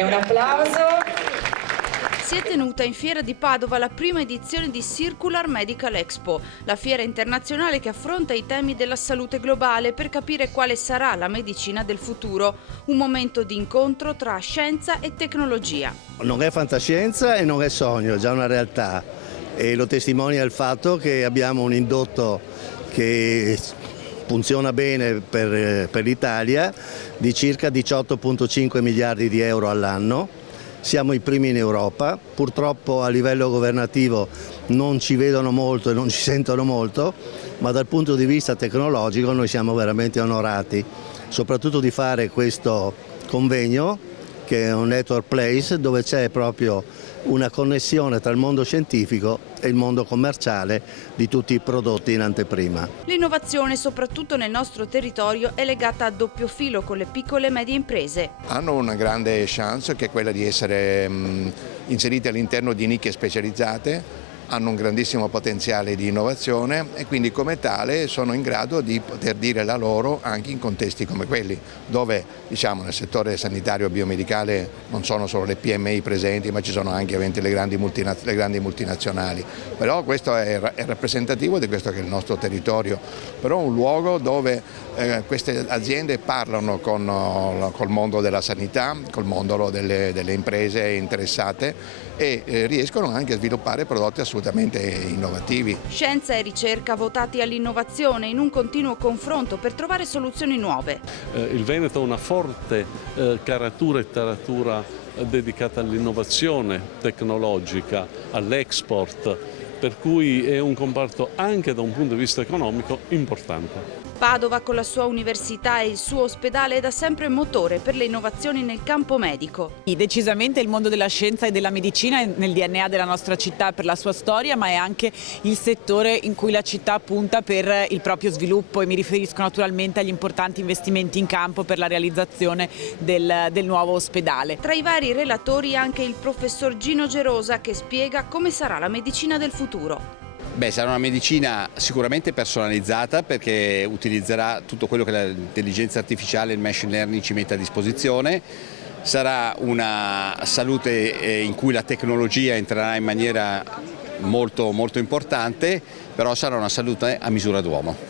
E un applauso. Si è tenuta in Fiera di Padova la prima edizione di Circular Medical Expo, la fiera internazionale che affronta i temi della salute globale per capire quale sarà la medicina del futuro, un momento di incontro tra scienza e tecnologia. Non è fantascienza e non è sogno, è già una realtà e lo testimonia il fatto che abbiamo un indotto che funziona bene per l'Italia di circa 18,5 miliardi di euro all'anno. Siamo i primi in Europa, purtroppo a livello governativo non ci vedono molto e non ci sentono molto, ma dal punto di vista tecnologico noi siamo veramente onorati, soprattutto di fare questo convegno che è un network place dove c'è proprio una connessione tra il mondo scientifico e il mondo commerciale di tutti i prodotti in anteprima. L'innovazione, soprattutto nel nostro territorio, è legata a doppio filo con le piccole e medie imprese. Hanno una grande chance che è quella di essere inserite all'interno di nicchie specializzate, hanno un grandissimo potenziale di innovazione e quindi come tale sono in grado di poter dire la loro anche in contesti come quelli, dove nel settore sanitario e biomedicale non sono solo le PMI presenti, ma ci sono anche le grandi multinazionali. Però questo è rappresentativo di questo che è il nostro territorio, però un luogo dove queste aziende parlano col mondo della sanità, col mondo delle imprese interessate e riescono anche a sviluppare prodotti assolutamente innovativi. Scienza e ricerca votati all'innovazione in un continuo confronto per trovare soluzioni nuove. Il Veneto ha una forte caratura e taratura dedicata all'innovazione tecnologica, all'export, per cui è un comparto anche da un punto di vista economico importante. Padova con la sua università e il suo ospedale è da sempre motore per le innovazioni nel campo medico. Decisamente il mondo della scienza e della medicina è nel DNA della nostra città per la sua storia, ma è anche il settore in cui la città punta per il proprio sviluppo e mi riferisco naturalmente agli importanti investimenti in campo per la realizzazione del nuovo ospedale. Tra i vari relatori anche il professor Gino Gerosa che spiega come sarà la medicina del futuro. Sarà una medicina sicuramente personalizzata perché utilizzerà tutto quello che l'intelligenza artificiale e il machine learning ci mette a disposizione. Sarà una salute in cui la tecnologia entrerà in maniera molto importante, però sarà una salute a misura d'uomo.